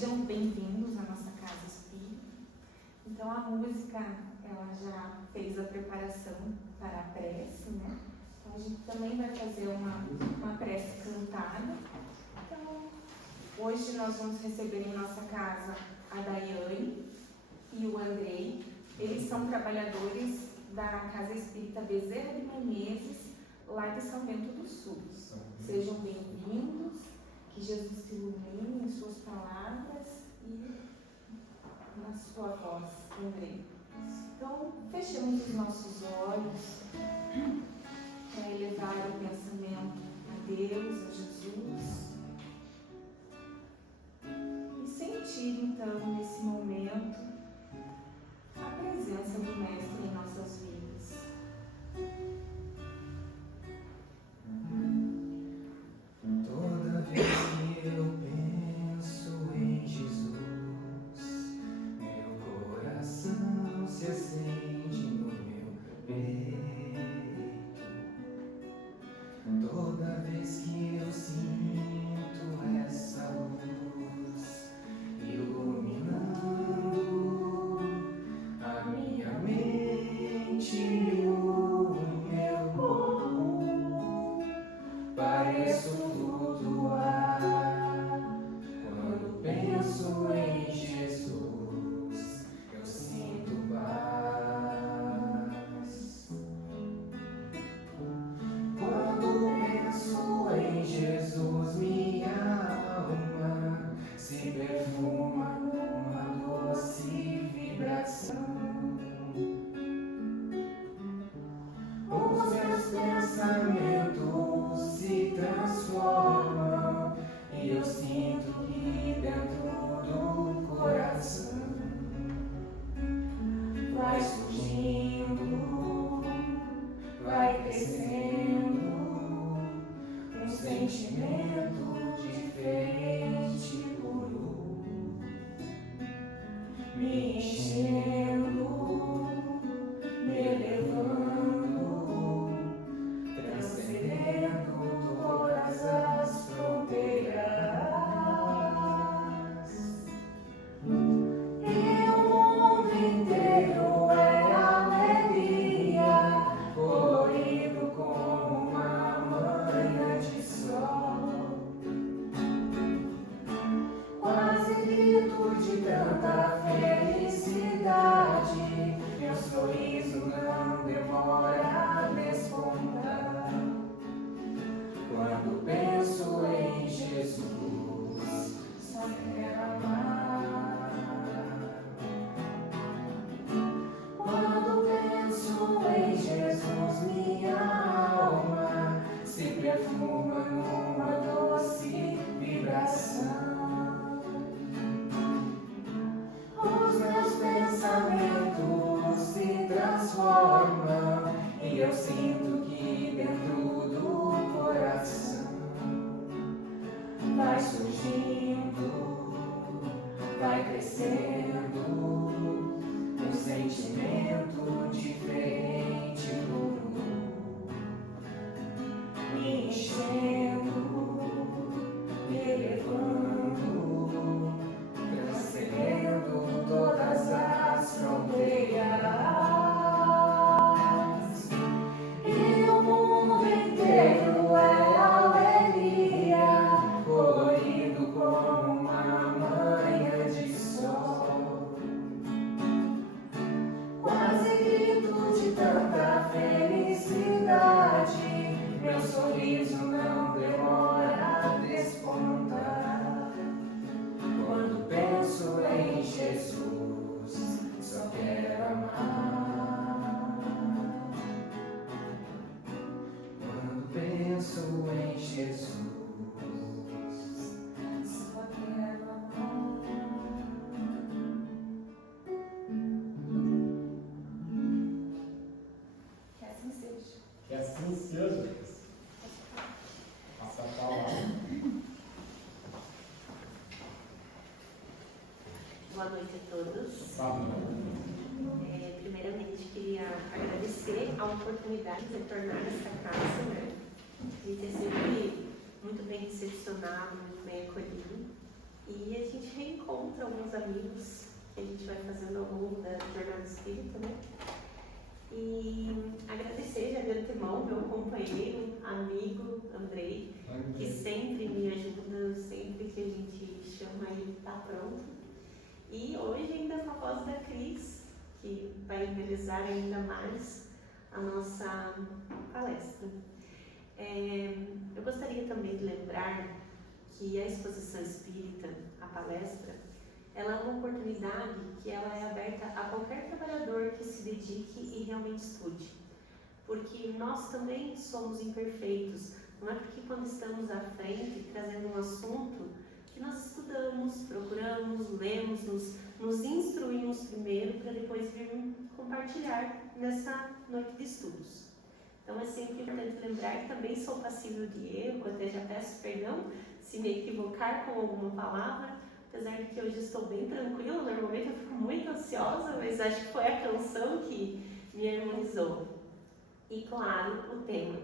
Sejam bem-vindos à nossa casa espírita. Então a música, ela já fez a preparação para a prece, né? Então a gente também vai fazer uma prece cantada. Então, hoje nós vamos receber em nossa casa a Daiane e o Andrei. Eles são trabalhadores da Casa Espírita Bezerra de Menezes, lá de São Bento do Sul. Sejam bem-vindos, que Jesus te ilumine em suas palavras e na sua voz, Andrei. Então, fechamos os nossos olhos para elevar o pensamento a Deus, a Jesus. E sentir, então, nesse momento, a presença do Mestre em nossas vidas. Toda vez que eu penso em Jesus, meu coração se acende no meu peito. Toda vez que eu sinto essa luz iluminando a minha mente e o meu corpo, pareço flutuar. Quando penso em Jesus, eu sinto paz. Quando penso em Jesus, minha alma se perfuma numa doce vibração. Os meus pensamentos se transformam e eu sinto que dentro do coração vai surgindo, vai crescendo um sentimento diferente, puro, me enchendo, me elevando, transcendendo todas as fronteiras. E o mundo inteiro é alegria, colorido como uma manhã de sol. Quase grito de tanta felicidade, meu sorriso não demora a despontar. Quando penso em Jesus, só quero amar. Quando penso em Jesus, minha alma se perfuma numa doce vibração. Os meus pensamentos se transformam e eu sinto que dentro do coração vai surgindo, vai crescendo um sentimento diferente, puro, me enchendo, me elevando, transcendendo todas as fronteiras. E o mundo inteiro é alegria, colorido como uma manhã de sol. Quase grito de tanta felicidade, meu sorriso não demora a despontar. Quando penso em Jesus, só quero amar. Quando penso em Jesus, só quero amar. Que assim seja. Que assim seja. Passa a palavra. Boa noite a todos. Primeiramente, queria agradecer a oportunidade de retornar a essa casa, né? A gente é sempre muito bem recepcionado, muito bem acolhido. E a gente reencontra alguns amigos que a gente vai fazendo ao longo da jornada espírita, né? E agradecer já de antemão meu companheiro, amigo, Andrei, que sempre me ajuda, sempre que a gente chama ele está pronto. E hoje ainda com a voz da Cris, que vai embelezar ainda mais a nossa palestra. Eu gostaria também de lembrar que a exposição espírita, a palestra, ela é uma oportunidade que ela é aberta a qualquer trabalhador que se dedique e realmente estude. Porque nós também somos imperfeitos. Não é porque quando estamos à frente, trazendo um assunto, que nós estudamos, procuramos, lemos, nos instruímos primeiro para depois vir compartilhar nessa noite de estudos. Então é sempre importante lembrar que também sou passível de erro, até já peço perdão se me equivocar com alguma palavra, apesar de que hoje estou bem tranquila, normalmente eu fico muito ansiosa, mas acho que foi a canção que me harmonizou. E claro, o tema,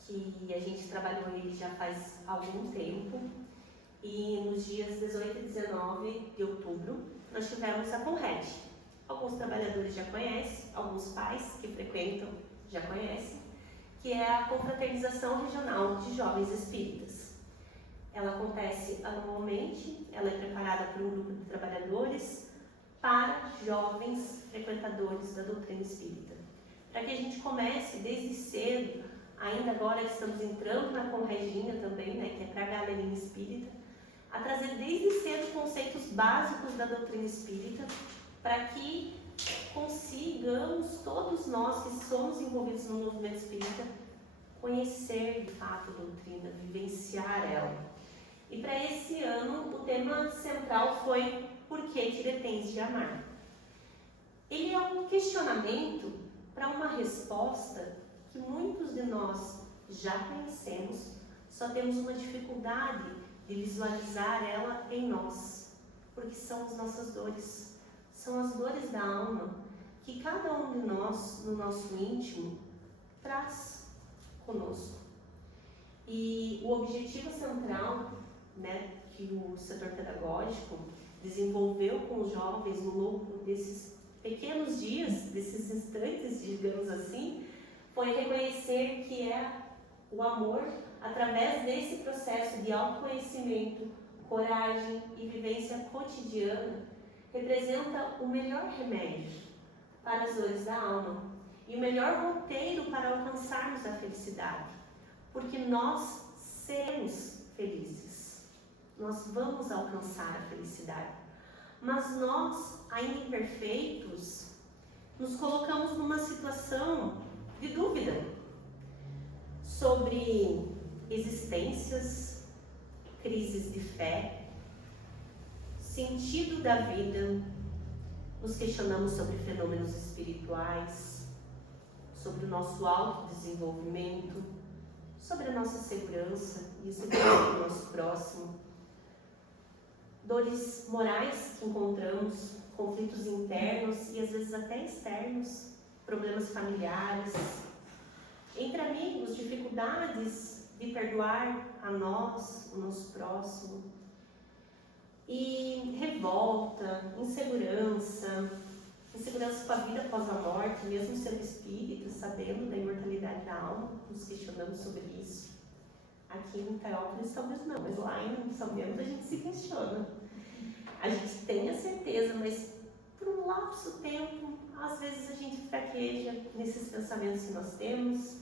que a gente trabalhou ele já faz algum tempo, e nos dias 18 e 19 de outubro nós tivemos a Conred. Alguns trabalhadores já conhecem, alguns pais que frequentam já conhecem, que é a Confraternização Regional de Jovens Espíritas. Ela acontece anualmente, ela é preparada por um grupo de trabalhadores para jovens frequentadores da doutrina espírita. Para que a gente comece desde cedo, ainda agora que estamos entrando na Conreginha também, né, que é para a galerinha espírita, a trazer desde cedo conceitos básicos da doutrina espírita, para que consigamos, todos nós que somos envolvidos no movimento espírita, conhecer de fato a doutrina, vivenciar ela. E para esse ano, o tema central foi Por que te detens de amar? Ele é um questionamento para uma resposta que muitos de nós já conhecemos, só temos uma dificuldade de visualizar ela em nós, porque são as nossas dores, são as dores da alma que cada um de nós, no nosso íntimo, traz conosco. E o objetivo central, né, que o setor pedagógico desenvolveu com os jovens no longo desses pequenos dias, desses instantes, digamos assim, foi reconhecer que é o amor, através desse processo de autoconhecimento, coragem e vivência cotidiana, representa o melhor remédio para as dores da alma e o melhor roteiro para alcançarmos a felicidade, porque nós seremos felizes, nós vamos alcançar a felicidade, mas nós, ainda imperfeitos, nos colocamos numa situação de dúvida sobre existências, crises de fé, sentido da vida, nos questionamos sobre fenômenos espirituais, sobre o nosso autodesenvolvimento, sobre a nossa segurança e a segurança do nosso próximo, dores morais que encontramos, conflitos internos e às vezes até externos, problemas familiares, entre amigos, dificuldades de perdoar a nós, o nosso próximo, e revolta, insegurança com a vida após a morte, mesmo sendo espírita, sabendo da imortalidade da alma, nos questionamos sobre isso. Aqui em Teópolis talvez não, mas lá em São Bento a gente se questiona. A gente tem a certeza, mas por um lapso de tempo, às vezes a gente fraqueja nesses pensamentos que nós temos.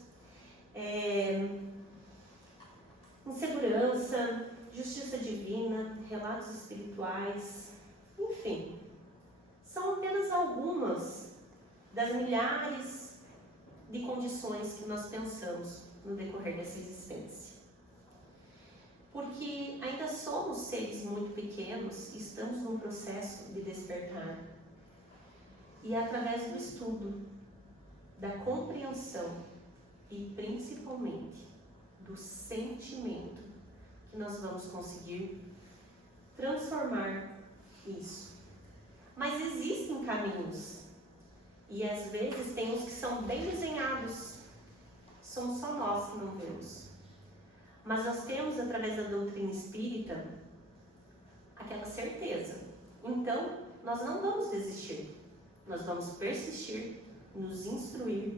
Insegurança, justiça divina, relatos espirituais, enfim, são apenas algumas das milhares de condições que nós pensamos no decorrer dessa existência. Porque ainda somos seres muito pequenos e estamos num processo de despertar. E é através do estudo, da compreensão e principalmente do sentimento que nós vamos conseguir transformar isso. Mas existem caminhos e às vezes tem uns que são bem desenhados, somos só nós que não vemos. Mas nós temos, através da doutrina espírita, aquela certeza. Então, nós não vamos desistir, nós vamos persistir, nos instruir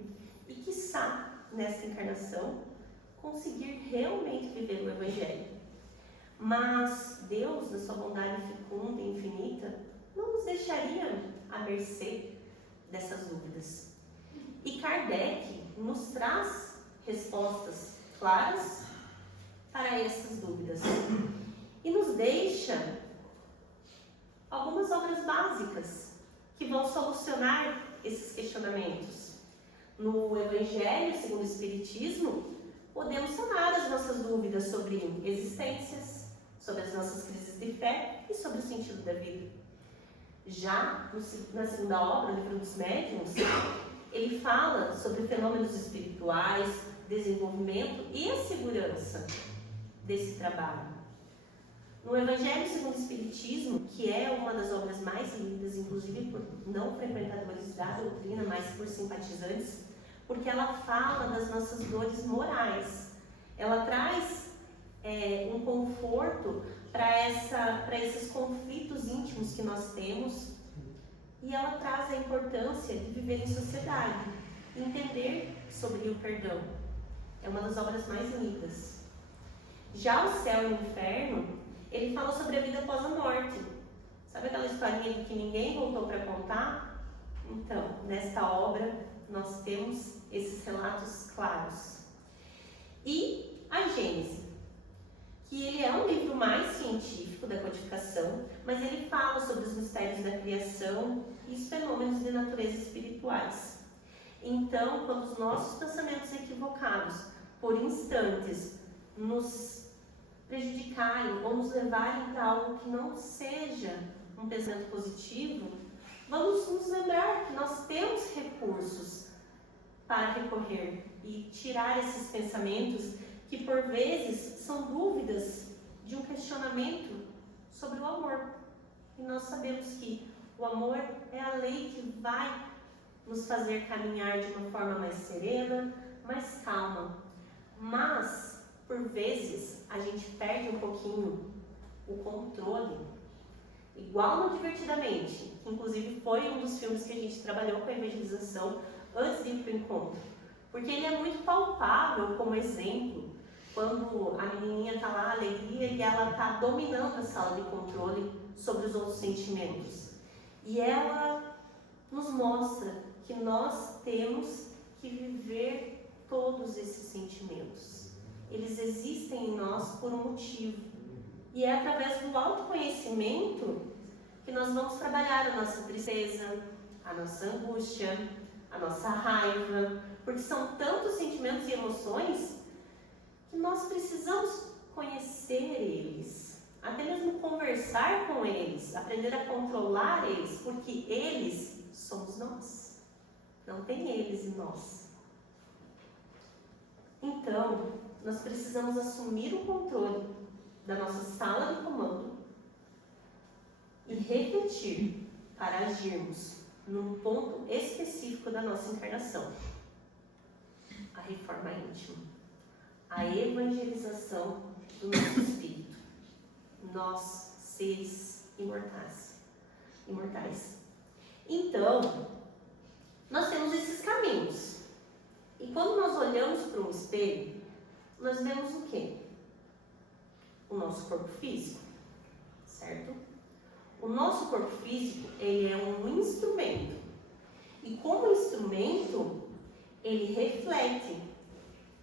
e, quiçá, nessa encarnação, conseguir realmente viver o Evangelho. Mas Deus, na sua bondade fecunda e infinita, não nos deixaria à mercê dessas dúvidas. E Kardec nos traz respostas claras para essas dúvidas e nos deixa algumas obras básicas que vão solucionar esses questionamentos. No Evangelho segundo o Espiritismo, podemos sanar as nossas dúvidas sobre existências, sobre as nossas crises de fé e sobre o sentido da vida. Já na segunda obra, o Livro dos Médiuns, ele fala sobre fenômenos espirituais, desenvolvimento e a segurança desse trabalho. No Evangelho segundo o Espiritismo, que é uma das obras mais lidas, inclusive por não frequentadores da doutrina, mas por simpatizantes, porque ela fala das nossas dores morais. Ela traz um conforto para esses conflitos íntimos que nós temos, e ela traz a importância de viver em sociedade, entender sobre o perdão. É uma das obras mais lidas. Já o Céu e o Inferno, ele fala sobre a vida após a morte. Sabe aquela historinha de que ninguém voltou para contar? Então, nesta obra, nós temos esses relatos claros. E a Gênese, que ele é um livro mais científico da codificação, mas ele fala sobre os mistérios da criação e os fenômenos de natureza espirituais. Então, quando os nossos pensamentos equivocados, por instantes, nos prejudicarem ou nos levarem para algo que não seja um pensamento positivo, vamos nos lembrar que nós temos recursos para recorrer e tirar esses pensamentos que por vezes são dúvidas de um questionamento sobre o amor. E nós sabemos que o amor é a lei que vai nos fazer caminhar de uma forma mais serena, mais calma. Mas, por vezes, a gente perde um pouquinho o controle. Igual no Divertidamente, que inclusive foi um dos filmes que a gente trabalhou com a evangelização antes de ir para o encontro. Porque ele é muito palpável como exemplo, quando a menininha está lá, a alegria, e ela está dominando a sala de controle sobre os outros sentimentos. E ela nos mostra que nós temos que viver todos esses sentimentos. Eles existem em nós por um motivo. E é através do autoconhecimento que nós vamos trabalhar a nossa tristeza, a nossa angústia, a nossa raiva, porque são tantos sentimentos e emoções que nós precisamos conhecer eles, até mesmo conversar com eles, aprender a controlar eles, porque eles somos nós, não tem eles em nós. Então, nós precisamos assumir o controle da nossa sala de comando e refletir para agirmos num ponto específico da nossa encarnação: a reforma íntima, a evangelização do nosso espírito, nós, seres imortais. Então, nós temos esses caminhos. E quando nós olhamos para um espelho, nós vemos o quê? O nosso corpo físico, certo? O nosso corpo físico, ele é um instrumento. E como instrumento, ele reflete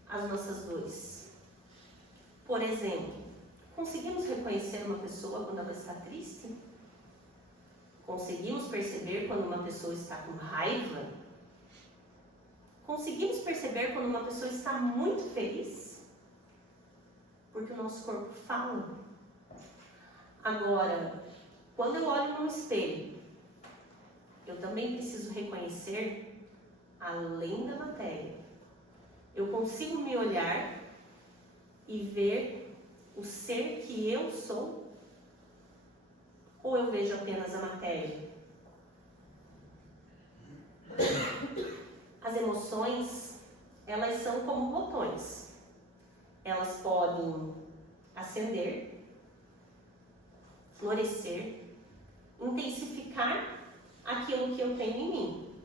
as nossas dores. Por exemplo, conseguimos reconhecer uma pessoa quando ela está triste? Conseguimos perceber quando uma pessoa está com raiva? Conseguimos perceber quando uma pessoa está muito feliz? Porque o nosso corpo fala. Agora, quando eu olho no espelho, eu também preciso reconhecer além da matéria. Eu consigo me olhar e ver o ser que eu sou? Ou eu vejo apenas a matéria? As emoções, elas são como botões. Elas podem acender florescer, intensificar aquilo que eu tenho em mim.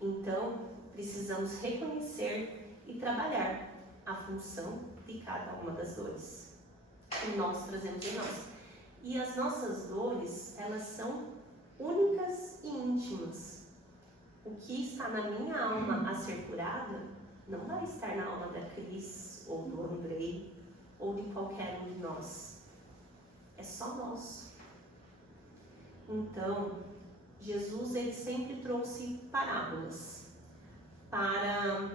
Então, precisamos reconhecer e trabalhar a função de cada uma das dores que nós trazemos em nós. E as nossas dores, elas são únicas e íntimas. O que está na minha alma a ser curada, não vai estar na alma da Cris, ou do Andrei, ou de qualquer um de nós. É só nosso. Então, Jesus, ele sempre trouxe parábolas para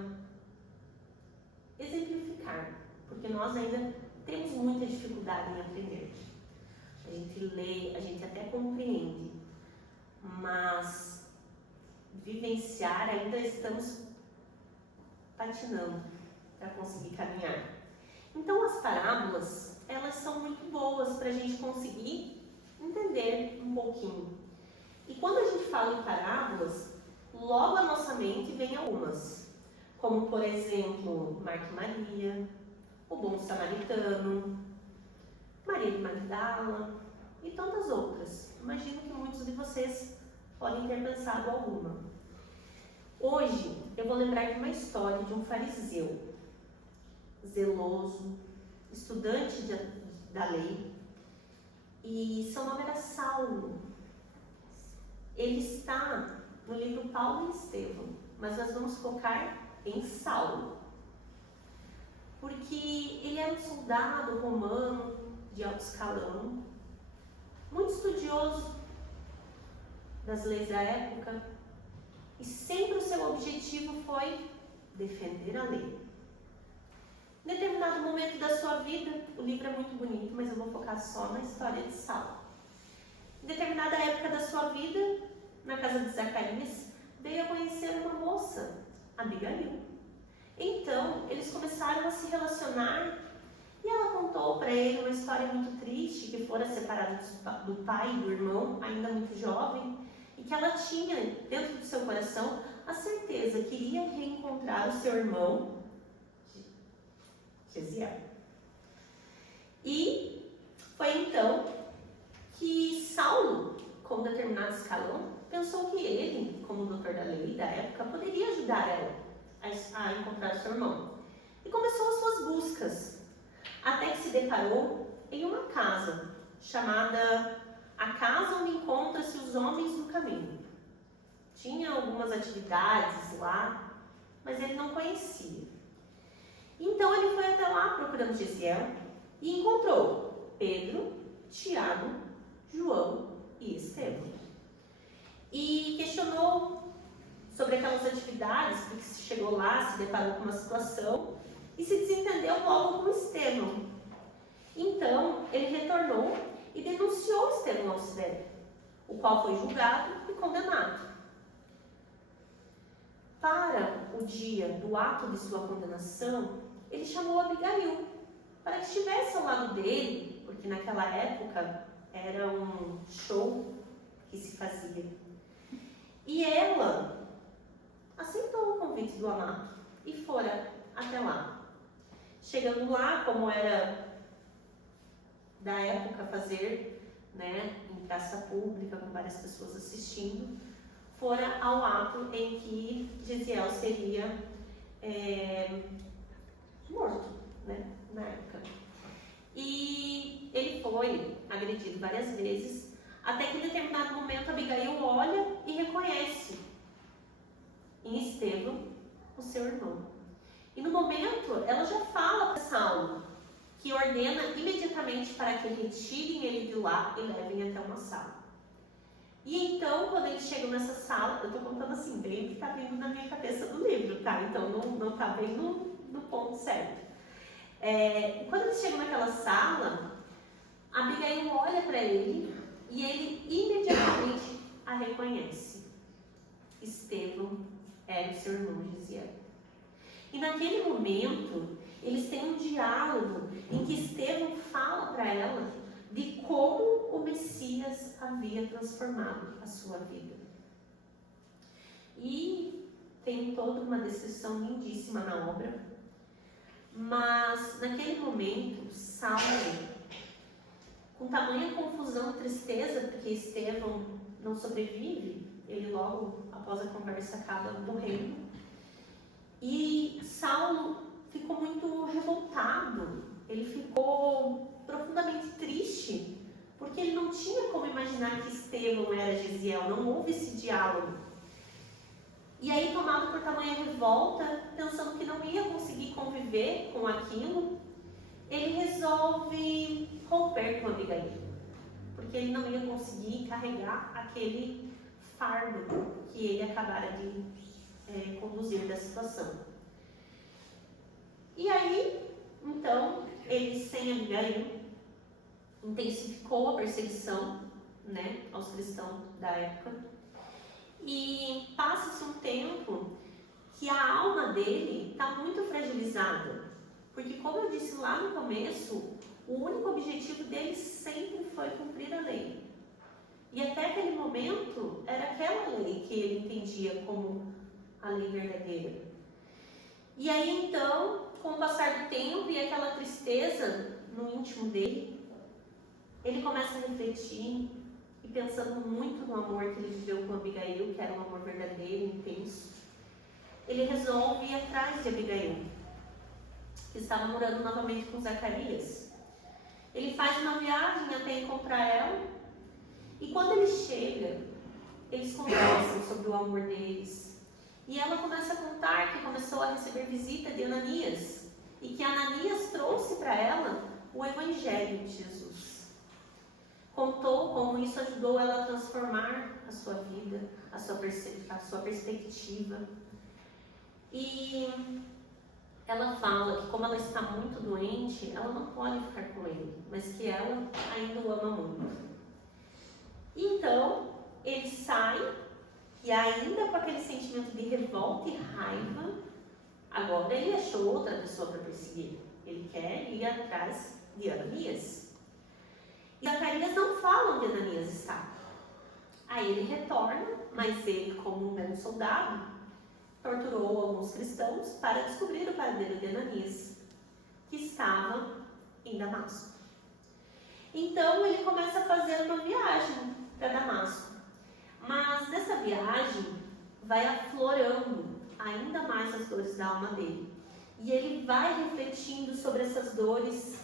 exemplificar, porque nós ainda temos muita dificuldade em aprender. A gente lê, a gente até compreende, mas vivenciar ainda estamos patinando para conseguir caminhar. Então as parábolas, elas são muito boas para a gente conseguir entender um pouquinho. E quando a gente fala em parábolas, logo à nossa mente vem algumas, como por exemplo, Marta e Maria, o Bom Samaritano, Maria de Magdala e tantas outras. Imagino que muitos de vocês podem ter pensado alguma. Hoje eu vou lembrar de uma história de um fariseu, zeloso, estudante da lei, e seu nome era Saulo. Ele está no livro Paulo e Estevão, mas nós vamos focar em Saulo, porque ele era um soldado romano de alto escalão, muito estudioso das leis da época, e sempre o seu objetivo foi defender a lei. Em determinado momento da sua vida, o livro é muito bonito, mas eu vou focar só na história de Saulo. Em determinada época da sua vida, na casa de Zacarias, veio a conhecer uma moça, Abigail. Então, eles começaram a se relacionar e ela contou para ele uma história muito triste, que fora separada do pai e do irmão, ainda muito jovem, e que ela tinha dentro do seu coração a certeza que iria reencontrar o seu irmão, Gesiel. E foi então que Saulo, com um determinado escalão, pensou que ele, como doutor da lei da época, poderia ajudar ela a encontrar seu irmão. E começou as suas buscas, até que se deparou em uma casa, chamada a casa onde encontram-se os homens no caminho. Tinha algumas atividades lá, mas ele não conhecia. Então ele foi até lá procurando Gesiel e encontrou Pedro, Tiago, João e Estevão. E questionou sobre aquelas atividades, porque chegou lá, se deparou com uma situação e se desentendeu logo com Estevão. Então ele retornou e denunciou Estevão ao Sinédrio, o qual foi julgado e condenado. Para o dia do ato de sua condenação, ele chamou Abigail para que estivesse ao lado dele, porque naquela época era um show que se fazia. E ela aceitou o convite do amado e fora até lá. Chegando lá, como era da época fazer, em praça pública, com várias pessoas assistindo, fora ao ato em que Gesiel seria morto, na época. E ele foi agredido várias vezes, até que em determinado momento Abigail olha e reconhece em Estevão o seu irmão. E no momento ela já fala para Saulo, que ordena imediatamente para que retirem ele de lá e levem até uma sala. E então, quando eles chegam nessa sala, eu estou contando assim, bem o que está vindo na minha cabeça do livro, tá? Então não está bem no ponto certo. Quando eles chegam naquela sala, Abigail olha para ele e ele imediatamente a reconhece. Estevão era o seu irmão Gesiel. E naquele momento, eles têm um diálogo em que Estevão fala para ela de como o Messias havia transformado a sua vida. E tem toda uma descrição lindíssima na obra, mas naquele momento, Saulo com tamanha confusão e tristeza, porque Estevão não sobrevive, ele logo após a conversa acaba morrendo. E Saulo ficou muito revoltado, ele ficou profundamente triste, porque ele não tinha como imaginar que Estevão era Gesiel, não houve esse diálogo. E aí, tomado por tamanha revolta, pensando que não ia conseguir conviver com aquilo, ele resolve romper com Abigail, porque ele não ia conseguir carregar aquele fardo que ele acabara de conduzir da situação. E aí, então, ele sem Abigail intensificou a perseguição, né, aos cristãos da época. E passa-se um tempo que a alma dele está muito fragilizada, porque, como eu disse lá no começo, o único objetivo dele sempre foi cumprir a lei. E até aquele momento era aquela lei que ele entendia como a lei verdadeira. E aí então, com o passar do tempo e aquela tristeza no íntimo dele, ele começa a refletir e pensando muito no amor que ele viveu com Abigail, que era um amor verdadeiro, intenso, ele resolve ir atrás de Abigail, que estava morando novamente com Zacarias. Ele faz uma viagem até encontrar ela, e quando ele chega, eles conversam sobre o amor deles. E ela começa a contar que começou a receber visita de Ananias, e que Ananias trouxe para ela o Evangelho de Jesus. Contou como isso ajudou ela a transformar a sua vida, a sua perspectiva. E ela fala que como ela está muito doente, ela não pode ficar com ele, mas que ela ainda o ama muito. Então, ele sai, e ainda com aquele sentimento de revolta e raiva, agora ele achou outra pessoa para perseguir. Ele quer ir atrás de Ananias. E Zacarias não fala onde Ananias está. Aí ele retorna, mas ele, como um bom soldado, torturou alguns cristãos para descobrir o paradeiro de Ananias, que estava em Damasco. Então ele começa a fazer uma viagem para Damasco. Mas nessa viagem vai aflorando ainda mais as dores da alma dele. E ele vai refletindo sobre essas dores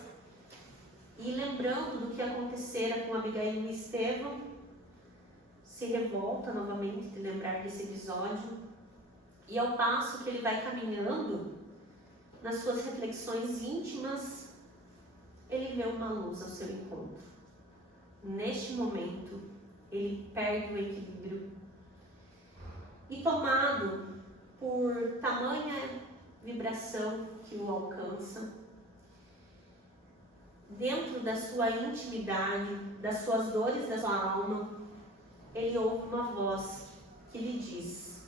e lembrando do que acontecera com Abigail e Estevão, se revolta novamente de lembrar desse episódio. E ao passo que ele vai caminhando, nas suas reflexões íntimas, ele vê uma luz ao seu encontro. Neste momento, ele perde o equilíbrio e, tomado por tamanha vibração que o alcança, dentro da sua intimidade, das suas dores da sua alma, ele ouve uma voz que lhe diz: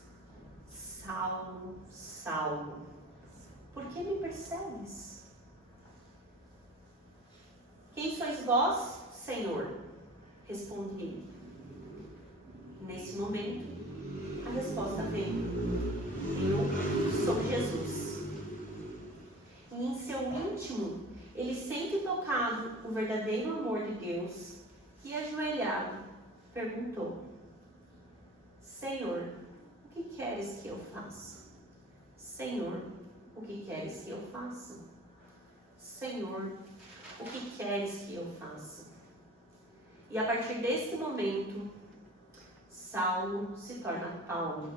Saulo, Saulo, por que me persegues? Quem sois vós, Senhor? Responde ele. Nesse momento, a resposta vem: eu sou Jesus. E em seu íntimo, ele sente tocado o verdadeiro amor de Deus e, ajoelhado, perguntou: Senhor, o que queres que eu faça? Senhor, o que queres que eu faça? Senhor, o que queres que eu faça? E a partir desse momento, Saulo se torna Paulo,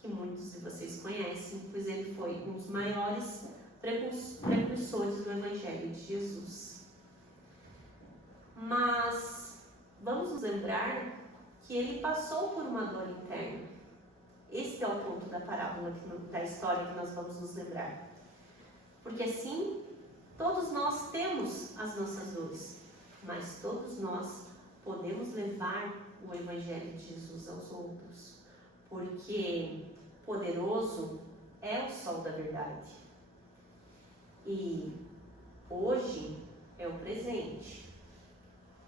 que muitos de vocês conhecem, pois ele foi um dos maiores precursores do Evangelho de Jesus. Mas vamos nos lembrar que ele passou por uma dor interna. Este é o ponto da parábola, da história que nós vamos nos lembrar. Porque assim, todos nós temos as nossas dores, mas todos nós podemos levar o Evangelho de Jesus aos outros, porque poderoso é o sol da verdade. E hoje é o presente,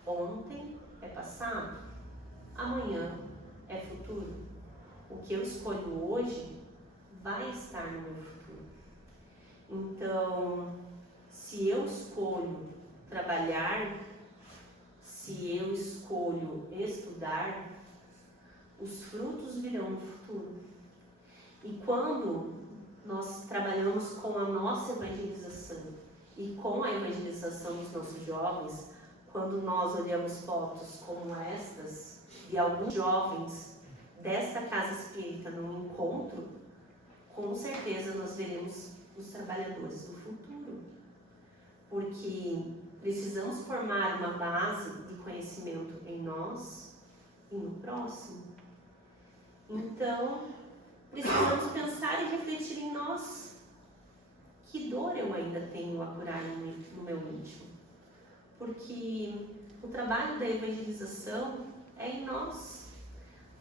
ontem é passado, amanhã é futuro. O que eu escolho hoje vai estar no meu futuro. Então, se eu escolho trabalhar se eu escolho estudar, os frutos virão no futuro. E quando nós trabalhamos com a nossa evangelização e com a evangelização dos nossos jovens, quando nós olhamos fotos como estas e alguns jovens desta casa espírita num encontro, com certeza nós veremos os trabalhadores do futuro. Porque precisamos formar uma base de conhecimento em nós e no próximo. Então, precisamos pensar e refletir em nós. Que dor eu ainda tenho a curar no meu íntimo? Porque o trabalho da evangelização é em nós.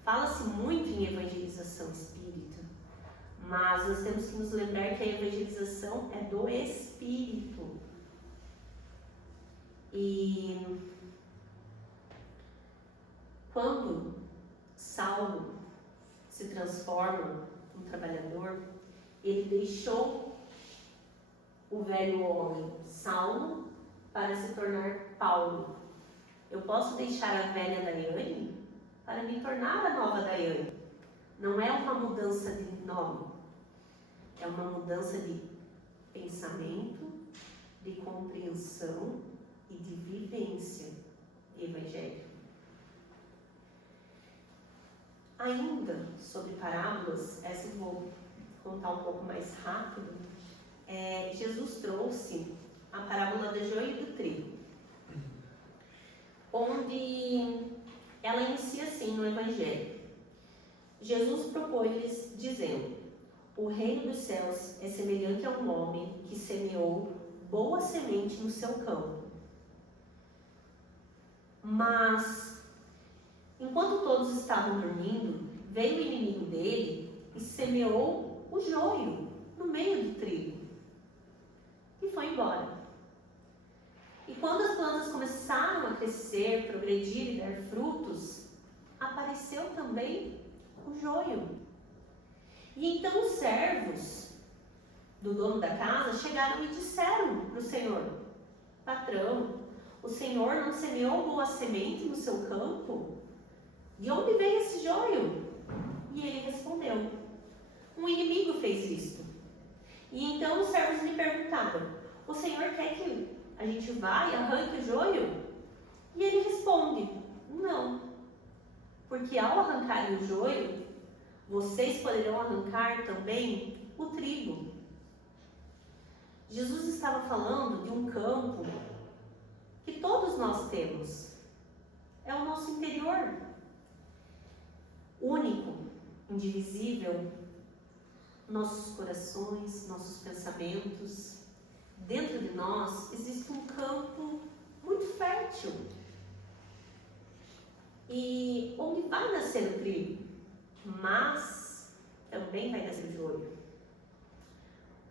Fala-se muito em evangelização espírita, mas nós temos que nos lembrar que a evangelização é do espírito. E quando Saulo se transforma num trabalhador, ele deixou o velho homem Saulo para se tornar Paulo. Eu posso deixar a velha Daiane para me tornar a nova Daiane. Não é uma mudança de nome, é uma mudança de pensamento, de compreensão e de vivência evangélica. Ainda sobre parábolas, essa eu vou contar um pouco mais rápido. Jesus trouxe a parábola do joio e do trigo, onde ela inicia assim no Evangelho. Jesus propôs-lhes, dizendo: o reino dos céus é semelhante a um homem que semeou boa semente no seu campo. Mas, enquanto todos estavam dormindo, veio o inimigo dele e semeou o joio no meio do trigo e foi embora. E quando as plantas começaram a crescer, progredir e dar frutos, apareceu também o joio. E então os servos do dono da casa chegaram e disseram para o Senhor: patrão, o Senhor não semeou boa semente no seu campo? De onde veio esse joio? E ele respondeu: um inimigo fez isto. E então os servos lhe perguntaram: o Senhor quer que a gente vá e arranque o joio? E ele responde: não, porque ao arrancarem o joio, vocês poderão arrancar também o trigo. Jesus estava falando de um campo que todos nós temos. É o nosso interior. Único, indivisível, nossos corações, nossos pensamentos. Dentro de nós existe um campo muito fértil. E onde vai nascer o trigo, mas também vai nascer o joio.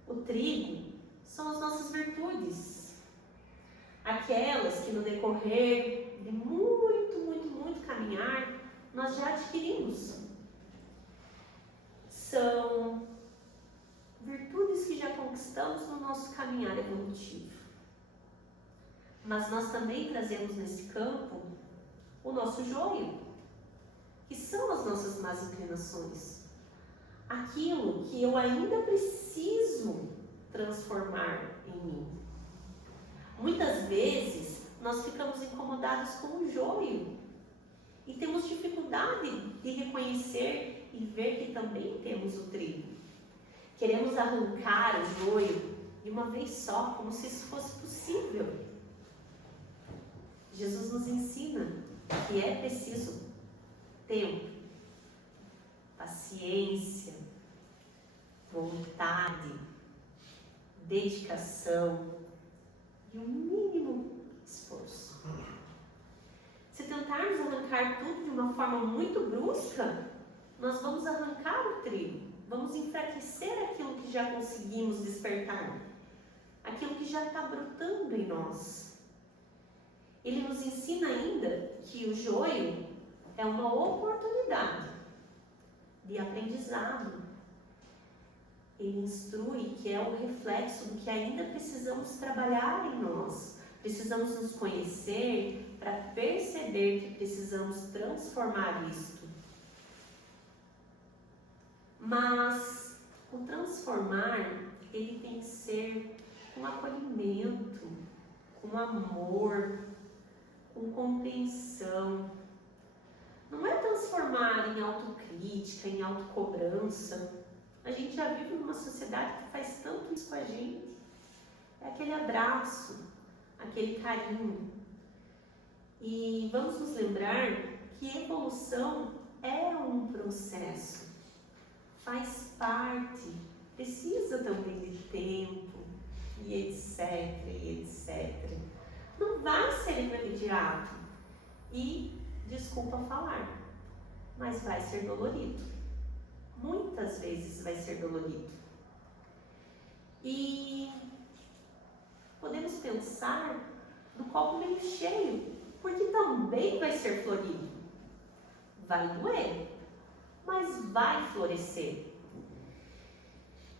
O trigo são as nossas virtudes, aquelas que no decorrer de muito caminhar, nós já adquirimos. São virtudes que já conquistamos no nosso caminhar evolutivo. Mas nós também trazemos nesse campo o nosso joio, que são as nossas más inclinações. Aquilo que eu ainda preciso transformar em mim. Muitas vezes nós ficamos incomodados com o joio e temos dificuldade de reconhecer e ver que também temos o trigo. Queremos arrancar o joio de uma vez só, como se isso fosse possível. Jesus nos ensina que é preciso tempo, paciência, vontade, dedicação e um mínimo esforço. Se tentarmos arrancar tudo de uma forma muito brusca, nós vamos arrancar o trigo, vamos enfraquecer aquilo que já conseguimos despertar, aquilo que já está brotando em nós. Ele nos ensina ainda que o joio é uma oportunidade de aprendizado. Ele instrui que é o reflexo do que ainda precisamos trabalhar em nós, Precisamos nos conhecer para perceber que precisamos transformar isto. Mas o transformar, ele tem que ser com acolhimento, com amor, com compreensão. Não é transformar em autocrítica, em autocobrança. A gente já vive numa sociedade que faz tanto isso com a gente. É aquele abraço, aquele carinho. E vamos nos lembrar que evolução é um processo. Faz parte, precisa também de tempo, e etc, e etc. Não vai ser imediato. E, desculpa falar, mas vai ser dolorido. Muitas vezes vai ser dolorido. E podemos pensar no copo meio cheio, porque também vai ser florido. Vai doer, mas vai florescer.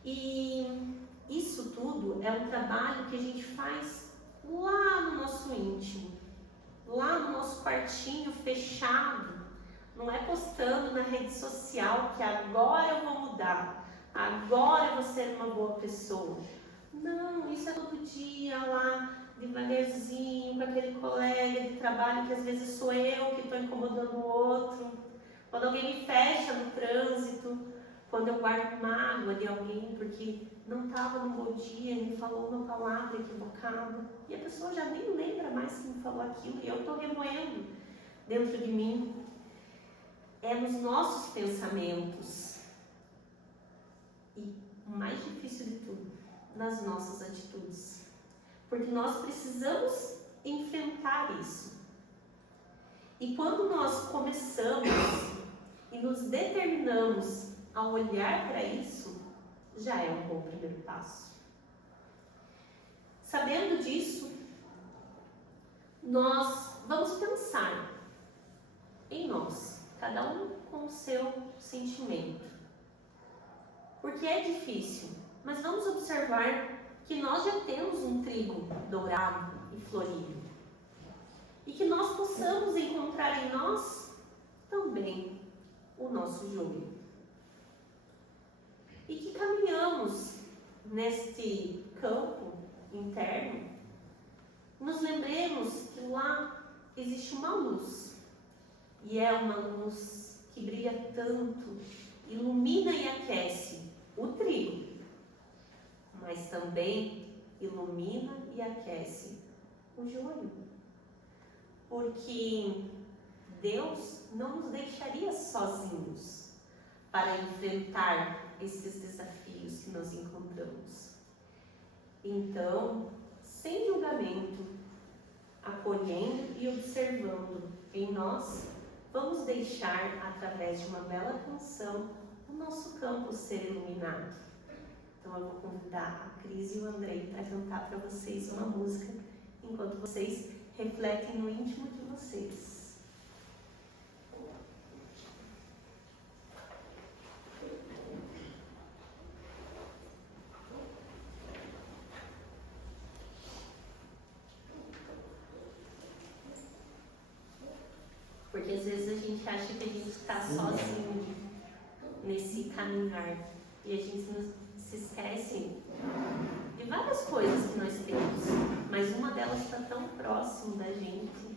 E isso tudo é um trabalho que a gente faz lá no nosso íntimo, lá no nosso quartinho fechado. Não é postando na rede social que agora eu vou mudar, agora eu vou ser uma boa pessoa. Não, isso é todo dia lá, devagarzinho, com aquele colega de trabalho que às vezes sou eu que estou incomodando o outro. Quando alguém me fecha no trânsito, quando eu guardo mágoa de alguém porque não estava num bom dia, me falou uma palavra equivocada e a pessoa já nem lembra mais que me falou aquilo e eu estou remoendo dentro de mim. É nos nossos pensamentos e, o mais difícil de tudo, nas nossas atitudes, porque nós precisamos enfrentar isso. E quando nós começamos e nos determinamos a olhar para isso, já é um bom primeiro passo. Sabendo disso, nós vamos pensar em nós, cada um com o seu sentimento. Porque é difícil, mas vamos observar que nós já temos um trigo dourado e florido. E que nós possamos encontrar em nós também o nosso joio. E que caminhamos neste campo interno, nos lembremos que lá existe uma luz. E é uma luz que brilha tanto, ilumina e aquece o trigo, mas também ilumina e aquece o joio. Porque Deus não nos deixaria sozinhos para enfrentar esses desafios que nós encontramos. Então, sem julgamento, acolhendo e observando em nós, vamos deixar, através de uma bela canção, o nosso campo ser iluminado. Então eu vou convidar a Cris e o Andrei para cantar para vocês uma música, enquanto vocês refletem no íntimo de vocês. Porque às vezes a gente acha que a gente está sozinho nesse caminhar e a gente se esquece de várias coisas que nós temos, mas uma delas está tão próximo da gente.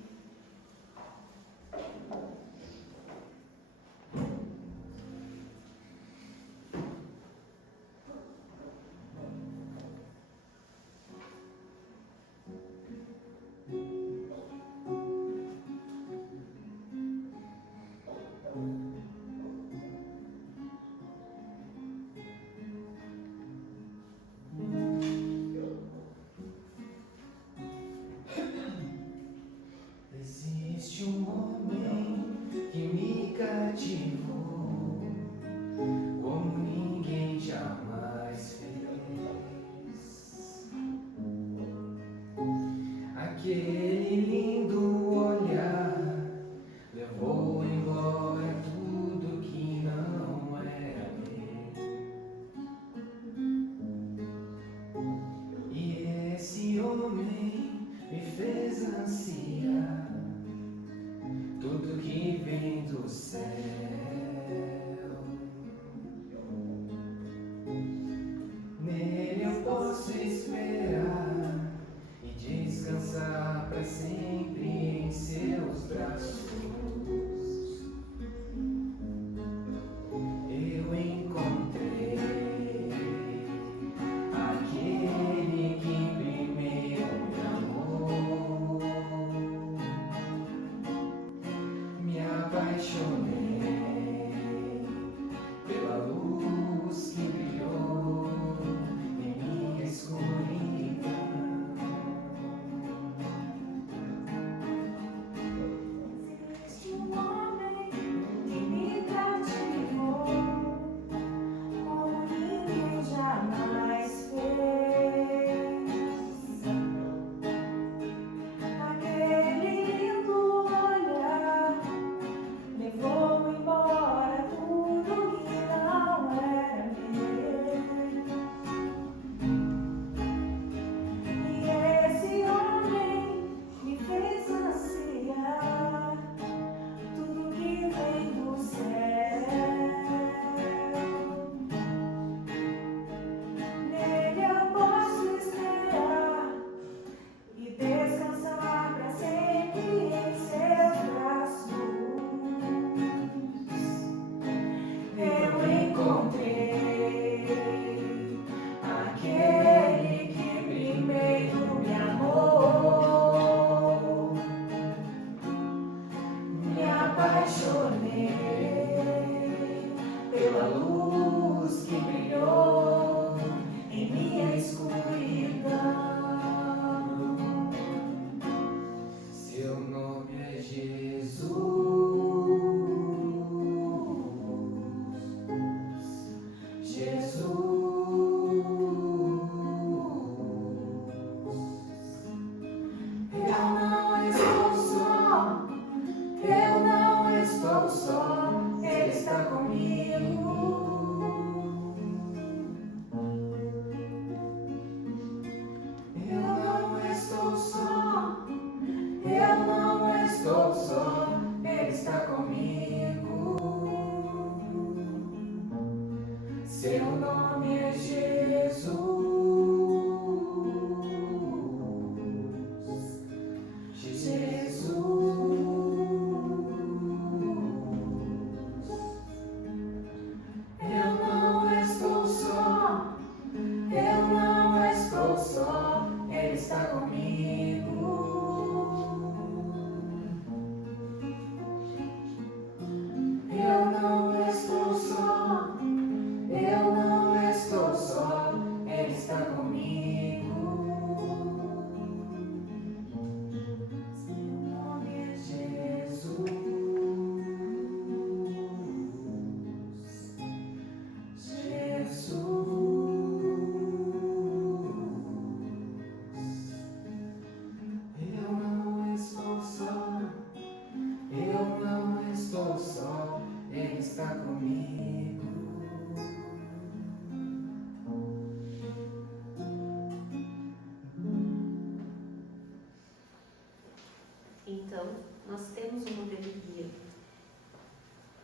Então, nós temos um modelo guia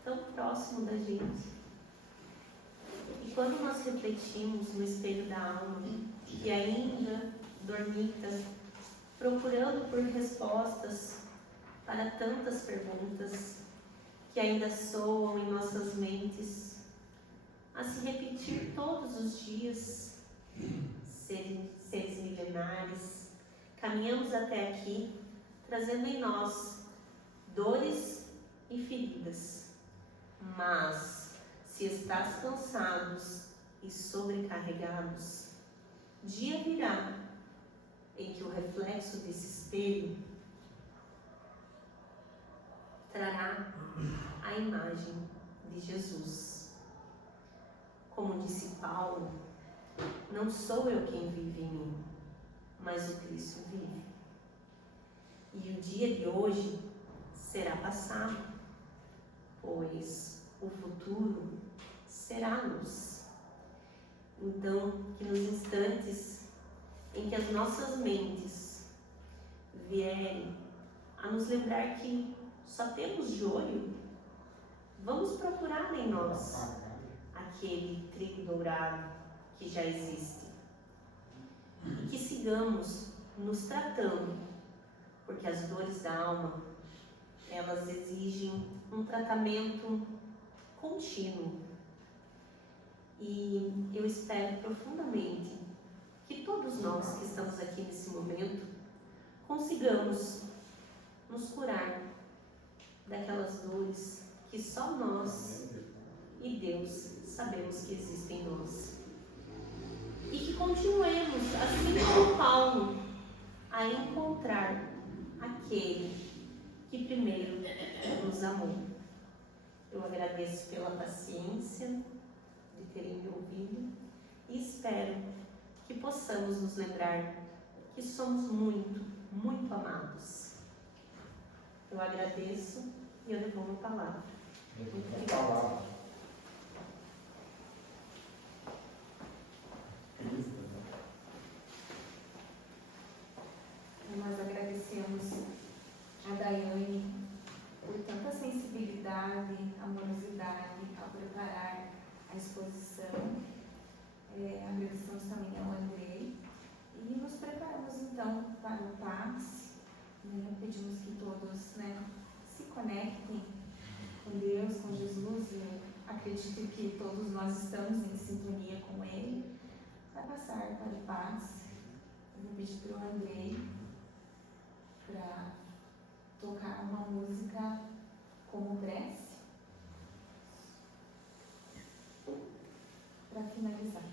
tão próximo da gente. E quando nós refletimos no espelho da alma, que ainda dormita, procurando por respostas para tantas perguntas que ainda soam em nossas mentes, a se repetir todos os dias, seres milenares, caminhamos até aqui, trazendo em nós dores e feridas. Mas, se estás cansados e sobrecarregados, dia virá em que o reflexo desse espelho trará a imagem de Jesus. Como disse Paulo, não sou eu quem vive em mim, mas o Cristo vive. E o dia de hoje será passado, pois o futuro será luz. Então, que nos instantes em que as nossas mentes vierem a nos lembrar que só temos de olho, vamos procurar em nós aquele trigo dourado que já existe. E que sigamos nos tratando, porque as dores da alma, elas exigem um tratamento contínuo. E eu espero profundamente que todos nós que estamos aqui nesse momento consigamos nos curar daquelas dores que só nós e Deus sabemos que existem em nós. E que continuemos, assim como Paulo, a encontrar aquele que primeiro nos amou. Eu agradeço pela paciência de terem me ouvido e espero que possamos nos lembrar que somos muito, muito amados. Eu agradeço e eu devolvo a palavra. Muito obrigada. Nós agradecemos a Daiane por tanta sensibilidade, amorosidade ao preparar a exposição. Agradecemos também ao Andrei e nos preparamos então para o passe. Pedimos que todos se conectem com Deus, com Jesus. Eu acredito que todos nós estamos em sintonia com Ele. Vai passar para o passe. Eu vou pedir para o Andrei para tocar uma música como prece para finalizar.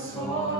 transforma.